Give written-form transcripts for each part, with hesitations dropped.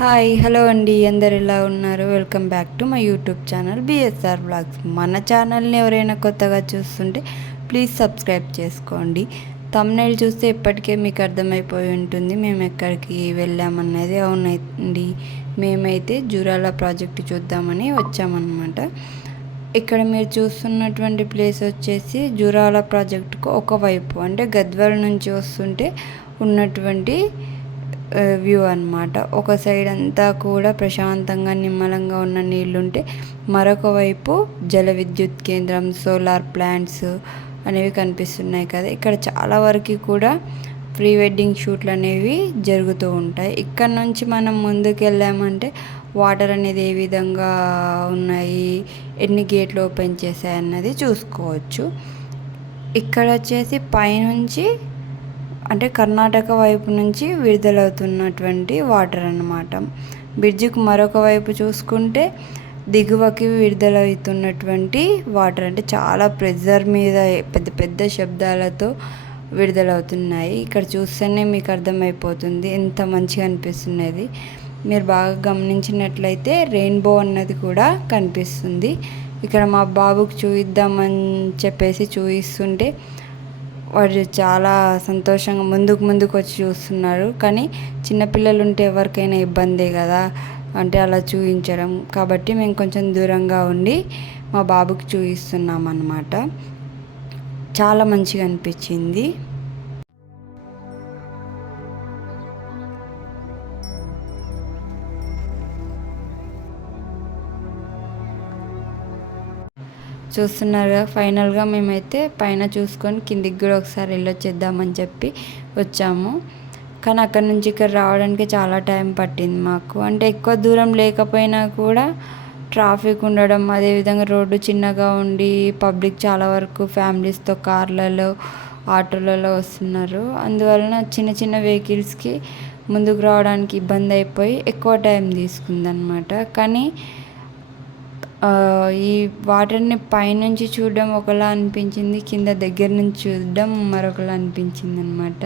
Hi hello అండి, అందరు ఎలా ఉన్నారు? Welcome back to my YouTube channel BSR blogs. మన ఛానల్ని ఎవరైనా కొత్తగా చూస్తుంటే ప్లీజ్ సబ్స్క్రైబ్ చేసుకోండి. థంబ్నెయిల్ చూస్తే ఇప్పటికే మీకు అర్థమైపోయి ఉంటుంది మేము ఎక్కడికి వెళ్ళామన్నది. అవునండి, మేమైతే జూరాల ప్రాజెక్టు చూద్దామని వచ్చామన్నమాట. ఇక్కడ మీరు చూస్తున్నటువంటి ప్లేస్ వచ్చేసి జూరాల ప్రాజెక్టుకు ఒకవైపు, అంటే గద్వాల నుంచి వస్తుంటే ఉన్నటువంటి వ్యూ అన్నమాట. ఒక సైడ్ అంతా కూడా ప్రశాంతంగా నిమ్మలంగా ఉన్న నీళ్ళుంటే, మరొక వైపు జల విద్యుత్ కేంద్రం, సోలార్ ప్లాంట్స్ అనేవి కనిపిస్తున్నాయి కదా. ఇక్కడ చాలా వరకు కూడా ప్రీ వెడ్డింగ్ షూట్లు అనేవి జరుగుతూ ఉంటాయి. ఇక్కడ నుంచి మనం ముందుకు వెళ్ళామంటే వాటర్ అనేది ఏ విధంగా ఉన్నాయి, ఎన్ని గేట్లు ఓపెన్ చేశాయి అన్నది చూసుకోవచ్చు. ఇక్కడ వచ్చేసి పైనుంచి, అంటే కర్ణాటక వైపు నుంచి విడుదలవుతున్నటువంటి వాటర్ అన్నమాట. బ్రిడ్జికి మరొక వైపు చూసుకుంటే దిగువకి విడుదలవుతున్నటువంటి వాటర్, అంటే చాలా ప్రెజర్ మీద పెద్ద పెద్ద శబ్దాలతో విడుదలవుతున్నాయి. ఇక్కడ చూస్తేనే మీకు అర్థమైపోతుంది ఎంత మంచిగా అనిపిస్తున్నది. మీరు బాగా గమనించినట్లయితే రెయిన్బో అన్నది కూడా కనిపిస్తుంది. ఇక్కడ మా బాబుకి చూపిద్దామని చెప్పేసి చూపిస్తుంటే వాడు చాలా సంతోషంగా ముందుకు వచ్చి చూస్తున్నారు. కానీ చిన్నపిల్లలు ఉంటే ఎవరికైనా ఇబ్బందే కదా, అంటే అలా చూపించడం. కాబట్టి మేము కొంచెం దూరంగా ఉండి మా బాబుకి చూపిస్తున్నాం అన్నమాట. చాలా మంచిగా అనిపించింది. చూస్తున్నారుగా, ఫైనల్గా మేమైతే పైన చూసుకొని కిందికి కూడా ఒకసారి వెళ్ళొచ్చేద్దామని చెప్పి వచ్చాము. కానీ అక్కడి నుంచి ఇక్కడ రావడానికి చాలా టైం పట్టింది మాకు. అంటే ఎక్కువ దూరం లేకపోయినా కూడా ట్రాఫిక్ ఉండడం, అదేవిధంగా రోడ్డు చిన్నగా ఉండి పబ్లిక్ చాలా వరకు ఫ్యామిలీస్తో కార్లలో ఆటోలలో వస్తున్నారు. అందువలన చిన్న చిన్న వెహికల్స్కి ముందుకు రావడానికి ఇబ్బంది అయిపోయి ఎక్కువ టైం తీసుకుందనమాట. కానీ ఈ వాటర్ని పైనుంచి చూడడం ఒకలా అనిపించింది, కింద దగ్గర నుంచి చూడడం మరొకలా అనిపించింది అనమాట.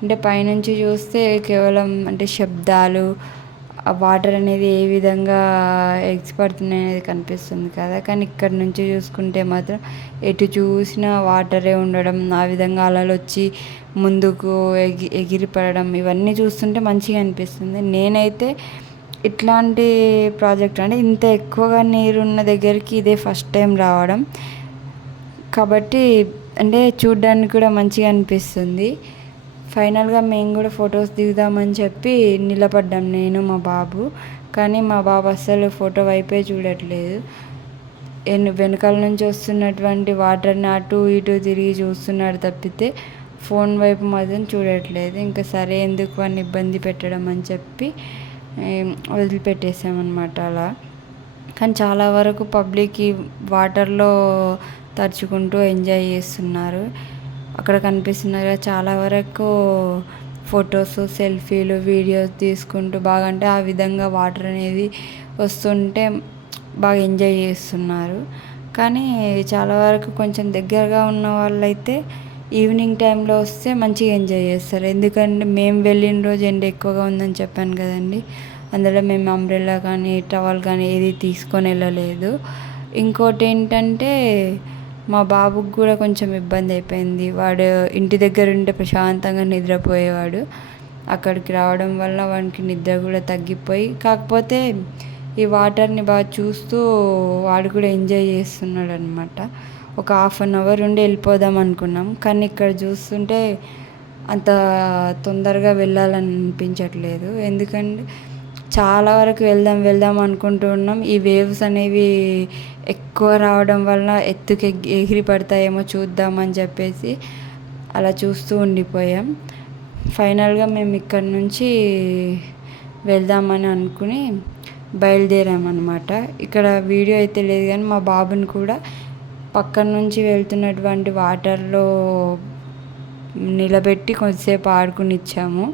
అంటే పైనుంచి చూస్తే కేవలం అంటే శబ్దాలు, ఆ వాటర్ అనేది ఏ విధంగా ఎగిసిపడుతున్నాయి అనేది కనిపిస్తుంది కదా. కానీ ఇక్కడ నుంచి చూసుకుంటే మాత్రం ఎటు చూసినా వాటరే ఉండడం, ఆ విధంగా అలలు వచ్చి ముందుకు ఎగిరిపడడం, ఇవన్నీ చూస్తుంటే మంచిగా అనిపిస్తుంది. నేనైతే ఇట్లాంటి ప్రాజెక్ట్, అంటే ఇంత ఎక్కువగా నీరున్న దగ్గరికి ఇదే ఫస్ట్ టైం రావడం కాబట్టి అంటే చూడ్డానికి కూడా మంచిగా అనిపిస్తుంది. ఫైనల్గా మేము కూడా ఫొటోస్ దిగుదామని చెప్పి నిలబడ్డాం, నేను మా బాబు. కానీ మా బాబు అస్సలు ఫోటో వైపే చూడట్లేదు. వెనకాల నుంచి వస్తున్నటువంటి వాటర్ని అటు ఇటు తిరిగి చూస్తున్నాడు తప్పితే ఫోన్ వైపు మాత్రం చూడట్లేదు. ఇంకా సరే ఎందుకు అని ఇబ్బంది పెట్టడం అని చెప్పి వదిలిపెట్టేసామన్నమాట అలా. కానీ చాలా వరకు పబ్లిక్ ఈ వాటర్లో తడుచుకుంటూ ఎంజాయ్ చేస్తున్నారు. అక్కడ కనిపిస్తున్నారు చాలా వరకు ఫొటోస్, సెల్ఫీలు, వీడియోస్ తీసుకుంటూ బాగా, అంటే ఆ విధంగా వాటర్ అనేది వస్తుంటే బాగా ఎంజాయ్ చేస్తున్నారు. కానీ చాలా వరకు కొంచెం దగ్గరగా ఉన్న వాళ్ళైతే ఈవినింగ్ టైంలో వస్తే మంచిగా ఎంజాయ్ చేస్తారు. ఎందుకంటే మేము వెళ్ళిన రోజు ఎండ ఎక్కువగా ఉందని చెప్పాను కదండి, అందులో మేము అంబ్రెల్లా కానీ టవల్ కానీ ఏది తీసుకొని వెళ్ళలేదు. ఇంకోటి ఏంటంటే మా బాబుకి కూడా కొంచెం ఇబ్బంది అయిపోయింది. వాడు ఇంటి దగ్గర ఉంటే ప్రశాంతంగా నిద్రపోయేవాడు. అక్కడికి రావడం వల్ల వానికి నిద్ర కూడా తగ్గిపోయి, కాకపోతే ఈ వాటర్ని బాగా చూస్తూ వాడు కూడా ఎంజాయ్ చేస్తున్నాడు అనమాట. ఒక 1/2 అవర్ ఉండి వెళ్ళిపోదాం అనుకున్నాం, కానీ ఇక్కడ చూస్తుంటే అంత తొందరగా వెళ్ళాలనిపించట్లేదు. ఎందుకంటే చాలా వరకు వెళ్దాం అనుకుంటూ ఉన్నాం. ఈ వేవ్స్ అనేవి ఎక్కువ రావడం వల్ల ఎత్తుకి ఎగిరి పడతాయేమో చూద్దామని చెప్పేసి అలా చూస్తూ ఉండిపోయాం. ఫైనల్గా మేము ఇక్కడ నుంచి వెళ్దామని అనుకుని బయలుదేరామన్నమాట. ఇక్కడ వీడియో అయితే లేదు, కానీ మా బాబుని కూడా పక్కన నుంచి వెళ్తున్నటువంటి వాటర్లో నిలబెట్టి కొంచెంసేపు ఆడుకునిచ్చాము.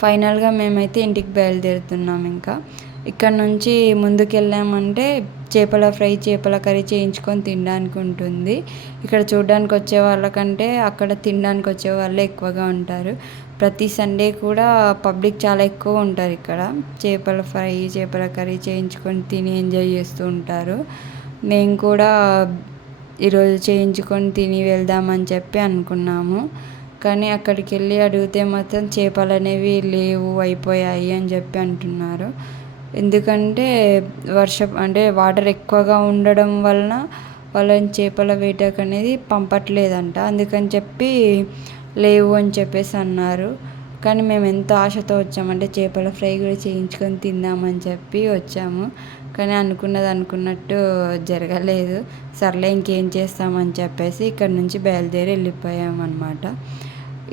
ఫైనల్గా మేమైతే ఇంటికి బయలుదేరుతున్నాం. ఇంకా ఇక్కడ నుంచి ముందుకు వెళ్ళామంటే చేపల ఫ్రై, చేపల కర్రీ చేయించుకొని తినడానికి ఉంటుంది. ఇక్కడ చూడడానికి వచ్చే వాళ్ళకంటే అక్కడ తినడానికి వచ్చే వాళ్ళే ఎక్కువగా ఉంటారు. ప్రతి సండే కూడా పబ్లిక్ చాలా ఎక్కువ ఉంటారు ఇక్కడ. చేపల ఫ్రై, చేపల కర్రీ చేయించుకొని తిని ఎంజాయ్ చేస్తూ ఉంటారు. మేము కూడా ఈరోజు చేయించుకొని తిని వెళ్దామని చెప్పి అనుకున్నాము. కానీ అక్కడికి వెళ్ళి అడిగితే మాత్రం చేపలు అనేవి లేవు, అయిపోయాయి అని చెప్పి అంటున్నారు. ఎందుకంటే అంటే వాటర్ ఎక్కువగా ఉండడం వలన వాళ్ళని చేపల వేటకు అనేది పంపట్లేదంట. అందుకని చెప్పి లేవు అని చెప్పేసి అన్నారు. కానీ మేము ఎంత ఆశతో వచ్చామంటే చేపల ఫ్రై కూడా చేయించుకొని తిందామని చెప్పి వచ్చాము. కానీ అనుకున్నది అనుకున్నట్టు జరగలేదు. సర్లే ఇంకేం చేస్తామని చెప్పేసి ఇక్కడ నుంచి బయలుదేరి వెళ్ళిపోయామన్నమాట.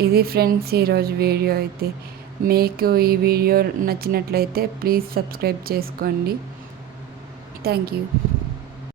ఇది ఫ్రెండ్స్ ఈరోజు వీడియో అయితే. మీకు ఈ వీడియో నచ్చినట్లయితే ప్లీజ్ సబ్స్క్రైబ్ చేసుకోండి. Thank you.